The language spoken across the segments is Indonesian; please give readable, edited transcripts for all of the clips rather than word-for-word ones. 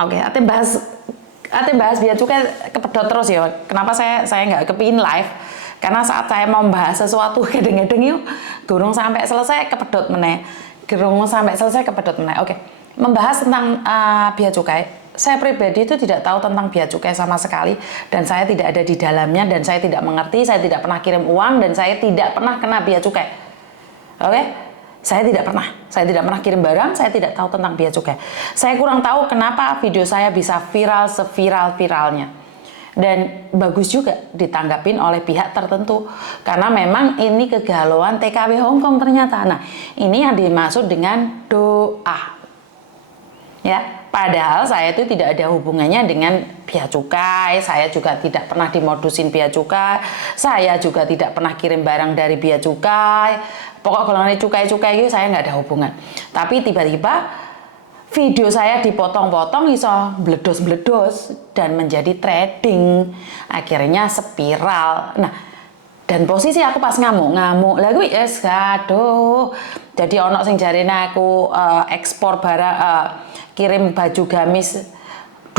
Oke, ate bahas bea cukai kepedot terus ya. Kenapa saya nggak kepingin live? Karena saat saya mau membahas sesuatu gedeng-gedeng yuk, gurung sampai selesai kepedot meneh. Gurung sampai selesai kepedot meneh. Oke, membahas tentang bea cukai. Saya pribadi itu tidak tahu tentang bea cukai sama sekali, dan saya tidak ada di dalamnya, dan saya tidak mengerti, saya tidak pernah kirim uang, dan saya tidak pernah kena bea cukai. Oke? Saya tidak pernah kirim barang, saya tidak tahu tentang bea cukai. Saya kurang tahu kenapa video saya bisa viral seviral-viralnya. Dan bagus juga ditanggapin oleh pihak tertentu. Karena memang ini kegalauan TKW Hongkong ternyata. Nah, ini yang dimaksud dengan doa. Ya, padahal saya itu tidak ada hubungannya dengan bea cukai, saya juga tidak pernah dimodusin bea cukai, saya juga tidak pernah kirim barang dari bea cukai. Pokok golongan cukai-cukai itu saya nggak ada hubungan. Tapi tiba-tiba video saya dipotong-potong iso bledos-bledos dan menjadi trading. Akhirnya spiral. Nah, dan posisi aku pas ngamuk lah gue yes aduh. Jadi ono sing jarine aku ekspor barang kirim baju gamis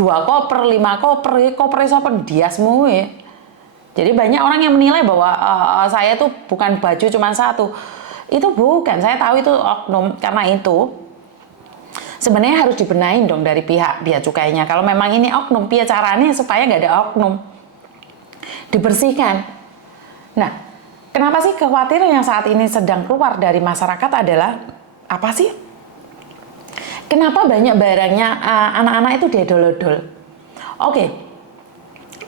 2 koper, 5 koper, koper iso pendiasmu ya. Jadi banyak orang yang menilai bahwa saya tuh bukan baju cuma satu. Itu bukan, saya tahu itu oknum. Karena itu sebenarnya harus dibenahin dong dari pihak bea cukainya. Kalau memang ini oknum, piye caranya supaya nggak ada oknum, dibersihkan. Nah, kenapa sih kekhawatiran yang saat ini sedang keluar dari masyarakat adalah apa sih? Kenapa banyak barangnya anak-anak itu diodol-odol? Oke,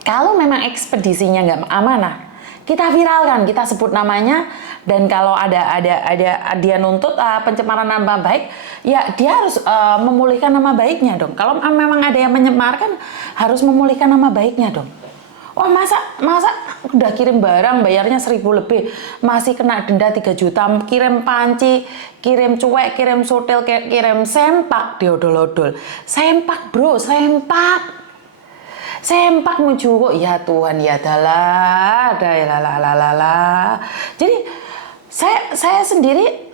kalau memang ekspedisinya nggak amanah, kita viralkan, kita sebut namanya, dan kalau ada dia nuntut pencemaran nama baik, ya dia harus memulihkan nama baiknya dong. Kalau memang ada yang menyemarkan, harus memulihkan nama baiknya dong. Wah, masa udah kirim barang bayarnya 1.000 lebih masih kena denda 3 juta, kirim panci, kirim cuek, kirim sotil, kirim sempak diodol-odol. Sempak bro, sempak muju kok, ya Tuhan, ya dalah, Jadi saya sendiri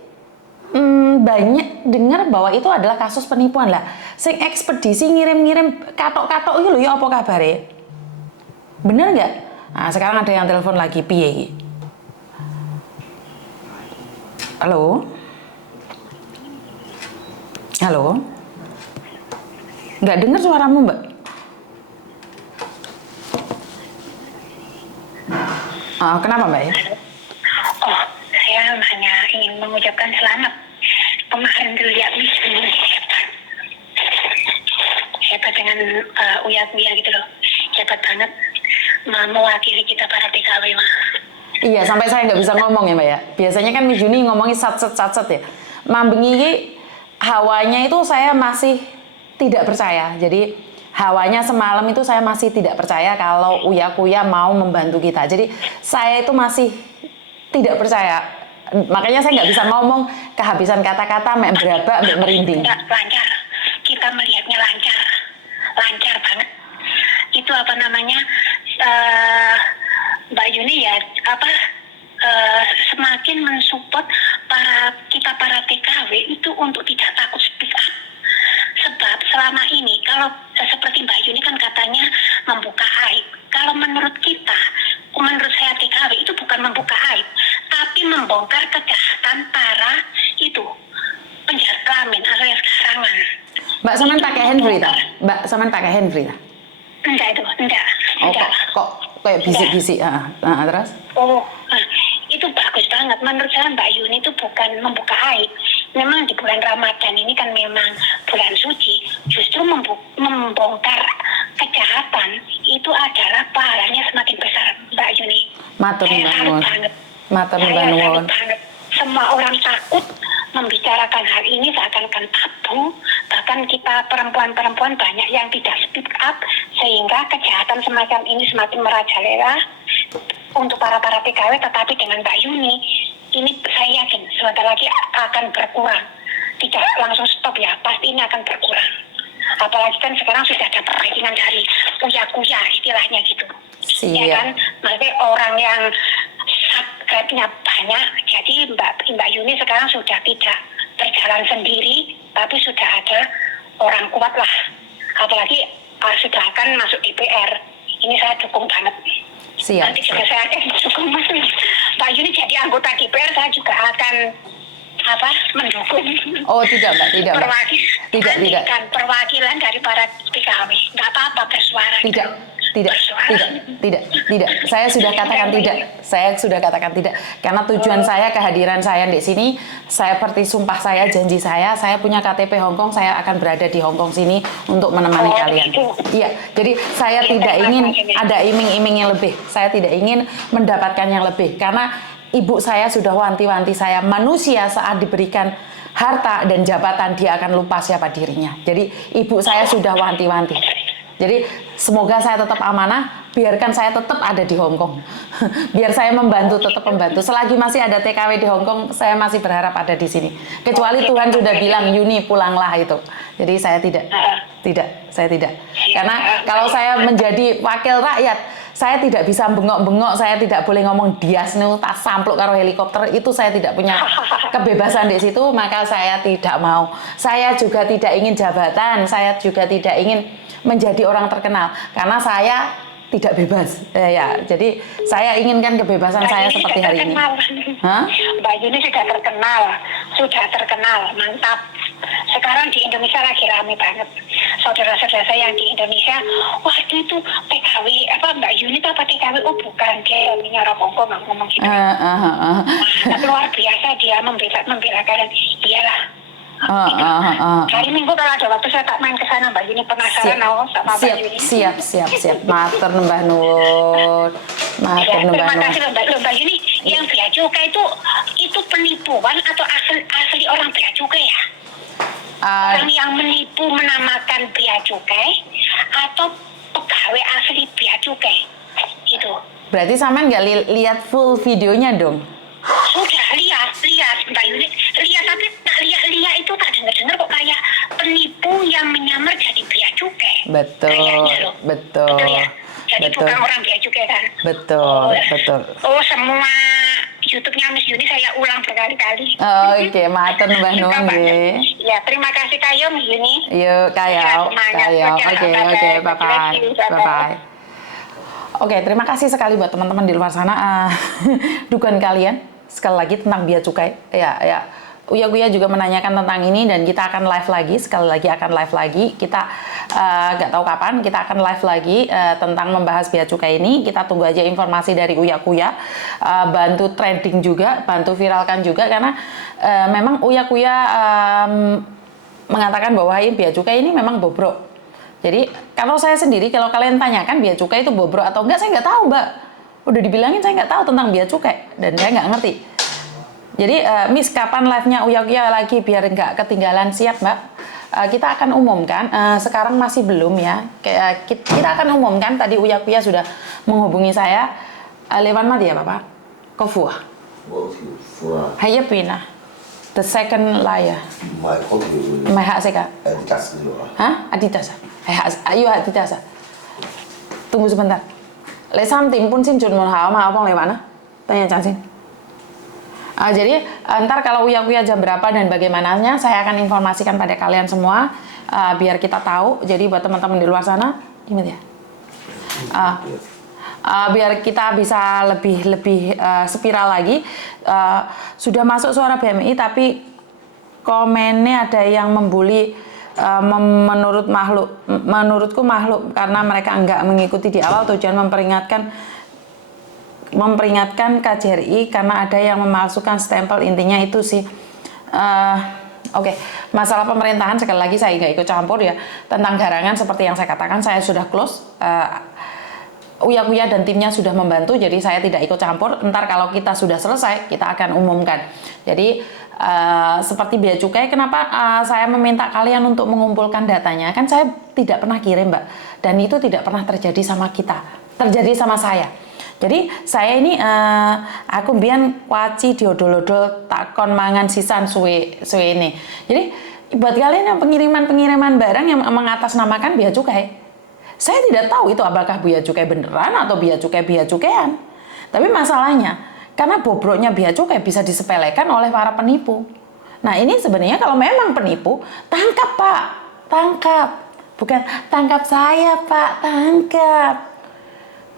banyak dengar bahwa itu adalah kasus penipuan lah. Sing ekspedisi ngirim-ngirim katok-katok iki lho ya apa kabare? Bener nggak? Nah, sekarang ada yang telepon lagi, piye? Halo? Halo? Nggak dengar suaramu, Mbak? Kenapa, Mbak ya? Oh, saya hanya ingin mengucapkan selamat. Kemarin dilihat Miss hebat dengan uya-uya gitu loh. Hebat banget mewakili kita para TKW, mah. Iya, sampai saya nggak bisa ngomong ya, Mbak ya. Biasanya kan Miss Juni ngomongin sat-set ya. Mambeng hawanya itu saya masih tidak percaya. Jadi hawanya semalam itu saya masih tidak percaya kalau uya-kuya mau membantu kita. Jadi saya itu masih tidak percaya. Makanya saya nggak bisa ngomong, kehabisan kata-kata, mek beraba, mek merinding. Lancar. Kita melihatnya lancar banget. Itu apa namanya, Mbak Yuni ya, semakin mensupport para TKW itu untuk tidak takut speak up. Sebab selama ini kalau seperti Mbak Yuni kan katanya membuka aib. Kalau menurut saya TKW itu bukan membuka aib, tapi membongkar kejahatan para itu penjahat kelamin alias garangan. Mbak Saman pakai handfree tak? Mbak Saman pakai handfree tak? Enggak. Oh, kok kayak bisik-bisik. Terus? Oh, itu bagus banget. Menurut saya Mbak Yuni itu bukan membuka aib. Memang di bulan Ramadan ini kan memang bulan suci. Justru membongkar kejahatan itu adalah pahalanya semakin besar, Mbak Yuni. Matur nuwun. Banget. Semua orang takut membicarakan hal ini seakan-akan tabu. Bahkan kita perempuan-perempuan banyak yang tidak speak up, sehingga kejahatan semacam ini semakin merajalela untuk para TKW. Tetapi dengan Mbak Yuni, ini saya yakin sebentar lagi akan berkurang. Tidak langsung stop ya, pasti ini akan berkurang. Apalagi kan sekarang sudah ada perbaikan dari kuya-kuya istilahnya gitu. Siap. Ya kan, maksudnya orang yang subscribe-nya banyak, jadi Mbak Yuni sekarang sudah tidak berjalan sendiri, tapi sudah ada orang kuat lah Apalagi sudah akan masuk DPR. Ini saya dukung banget. Siap. Nanti juga saya akan dukung Mbak Yuni jadi anggota DPR, saya juga akan mendukung. Oh tidak Mbak, tidak Mbak. Tidak. Kan perwakilan dari para PKW. Nggak apa-apa bersuara. Tidak. Saya sudah katakan tidak. Saya sudah katakan tidak. Karena tujuan saya, kehadiran saya di sini, saya seperti sumpah saya, janji saya punya KTP Hong Kong, saya akan berada di Hong Kong sini untuk menemani kalian. Iya, jadi saya tidak ingin ada iming-iming yang lebih. Saya tidak ingin mendapatkan yang lebih. Karena ibu saya sudah wanti-wanti saya, manusia saat diberikan harta dan jabatan, dia akan lupa siapa dirinya. Jadi ibu saya sudah wanti-wanti. Jadi semoga saya tetap amanah, biarkan saya tetap ada di Hong Kong. Biar saya tetap membantu. Selagi masih ada TKW di Hong Kong, saya masih berharap ada di sini. Kecuali Tuhan sudah bilang, Yuni pulanglah itu. Jadi saya tidak. Karena kalau saya menjadi wakil rakyat, saya tidak bisa bengok-bengok, saya tidak boleh ngomong dias nih, tas sampluk karo helikopter, itu saya tidak punya kebebasan di situ, maka saya tidak mau. Saya juga tidak ingin jabatan, saya juga tidak ingin menjadi orang terkenal, karena saya tidak bebas. Jadi saya inginkan kebebasan saya seperti hari ini. Mbak Yuni sudah terkenal, mantap. Sekarang di Indonesia lagi rame banget. Saudara-saudara saya yang di Indonesia, waduh itu PKW, Mbak Yuni itu apa TKW? Oh bukan, dia yang orang Hongkong ngomong gitu. Luar biasa dia membela kalian. Iyalah. Hari Minggu kalau ada waktu saya tak main ke sana, Mbak Yuni, penasaran sama Mbak Yuni. Siap. Matur Mbah Nuwun. Terima kasih Mbak Yuni. Yang bea cukai itu penipuan atau asli orang bea cukai ya? Orang yang menipu menamakan bea cukai atau pegawai asli bea cukai itu. Berarti sampean nggak lihat full videonya dong? Sudah lihat Mbak Yuni, tapi tak lihat itu tak dengar kok kayak penipu yang menyamar jadi bea cukai. Betul. Kayaknya loh. Betul Ya. Jadi bukan orang bea cukai kan? Betul. Semua YouTube-nya Miss Yuni saya ulang berkali-kali. Oke, matur Mbah Nuwun nggih. Ya, terima kasih Kayo Miss Yuni. Yuk, Kayo. Oke, bye-bye. Oke, terima kasih sekali buat teman-teman di luar sana. Dugaan kalian sekali lagi tentang bea cukai. Ya. Uya juga menanyakan tentang ini dan kita akan live lagi. Sekali lagi akan live lagi. Kita nggak tahu kapan kita akan live lagi tentang membahas bea cukai ini. Kita tunggu aja informasi dari Uya. Bantu trending juga, bantu viralkan juga karena memang Uya mengatakan bahwa bea cukai ini memang bobrok. Jadi kalau saya sendiri, kalau kalian tanyakan bea cukai itu bobrok atau enggak, saya nggak tahu Mbak. Udah dibilangin saya nggak tahu tentang bea cukai dan saya nggak ngerti. Jadi Miss, kapan live-nya Uya lagi biar nggak ketinggalan? Siap Mbak. Kita akan umumkan, sekarang masih belum ya. Kita akan umumkan, tadi Uya sudah menghubungi saya. Lewat mati ya Bapak? Kofua. Hayya pina. The second liar. Mai hak seka. Adidas. Ayo Adidas. Tunggu sebentar. Le something pun sin jun mon hao ma opong lewat na. Tanya Chansin. Jadi ntar kalau Uya jam berapa dan bagaimananya saya akan informasikan pada kalian semua biar kita tahu. Jadi buat teman-teman di luar sana, ingat ya. Biar kita bisa lebih spiral lagi. Sudah masuk suara BMI tapi komennya ada yang membuli menurutku makhluk karena mereka enggak mengikuti di awal tujuan memperingatkan KJRI karena ada yang memalsukan stempel, intinya itu sih. Oke. Masalah pemerintahan sekali lagi saya nggak ikut campur ya. Tentang garangan seperti yang saya katakan saya sudah close. Uya dan timnya sudah membantu, jadi saya tidak ikut campur. Ntar kalau kita sudah selesai, kita akan umumkan. Jadi seperti bea cukai, kenapa saya meminta kalian untuk mengumpulkan datanya? Kan saya tidak pernah kirim, Mbak. Dan itu tidak pernah terjadi sama kita. Terjadi sama saya. Jadi saya ini aku mbiyen waci diodol-odol takon mangan sisan suwe ini. Jadi buat kalian yang pengiriman barang yang mengatasnamakan bea cukai, saya tidak tahu itu apakah bea cukai beneran atau bea cukaian. Tapi masalahnya karena bobroknya bea cukai bisa disepelekan oleh para penipu. Nah ini sebenarnya kalau memang penipu, tangkap Pak, tangkap. Bukan tangkap saya Pak, tangkap.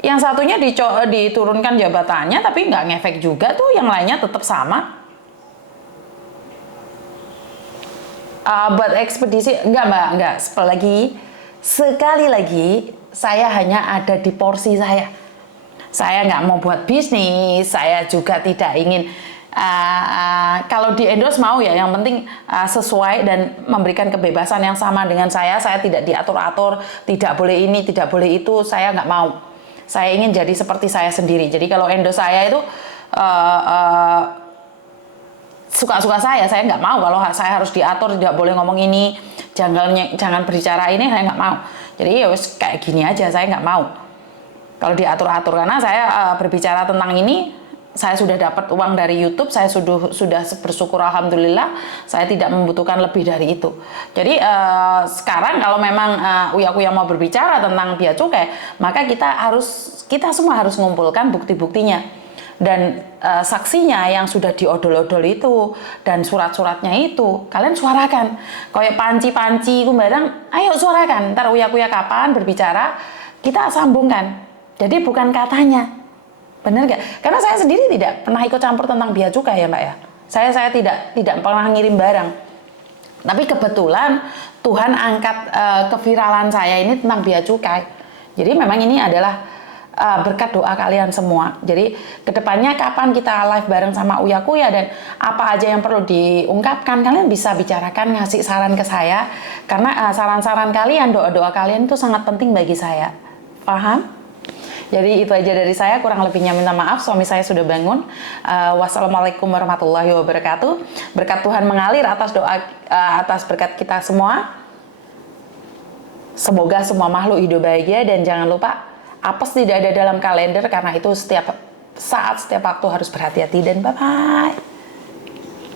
Yang satunya diturunkan jabatannya tapi nggak ngefek juga tuh, yang lainnya tetap sama. Buat ekspedisi enggak Mbak, enggak. Sekali lagi saya hanya ada di porsi saya. Saya nggak mau buat bisnis, saya juga tidak ingin kalau di endorse mau ya, yang penting sesuai dan memberikan kebebasan yang sama dengan saya tidak diatur-atur, tidak boleh ini, tidak boleh itu, saya nggak mau. Saya ingin jadi seperti saya sendiri. Jadi kalau endorse saya itu suka-suka saya nggak mau kalau saya harus diatur, tidak boleh ngomong ini, jangan berbicara ini, saya nggak mau. Jadi ya wes kayak gini aja, saya nggak mau kalau diatur-atur, karena saya berbicara tentang ini, saya sudah dapat uang dari YouTube, saya sudah bersyukur alhamdulillah, saya tidak membutuhkan lebih dari itu. Jadi sekarang kalau memang Uya mau berbicara tentang bea cukai, maka kita semua harus mengumpulkan bukti-buktinya. Dan saksinya yang sudah diodol-odol itu dan surat-suratnya itu kalian suarakan. Kayak panci-panci barang, ayo suarakan. Ntar Uya kapan berbicara kita sambungkan. Jadi bukan katanya, benar nggak? Karena saya sendiri tidak pernah ikut campur tentang bea cukai ya Mbak ya. Saya tidak pernah ngirim barang. Tapi kebetulan Tuhan angkat keviralan saya ini tentang bea cukai. Jadi memang ini adalah berkat doa kalian semua. Jadi kedepannya kapan kita live bareng sama Uya dan apa aja yang perlu diungkapkan, kalian bisa bicarakan, ngasih saran ke saya, karena saran-saran kalian, doa-doa kalian itu sangat penting bagi saya. Paham? Jadi itu aja dari saya, kurang lebihnya minta maaf, suami saya sudah bangun. Wassalamualaikum warahmatullahi wabarakatuh. Berkat Tuhan mengalir atas doa, atas berkat kita semua. Semoga semua makhluk hidup bahagia, dan jangan lupa apes tidak ada dalam kalender, karena itu setiap saat, setiap waktu harus berhati-hati, dan bye-bye.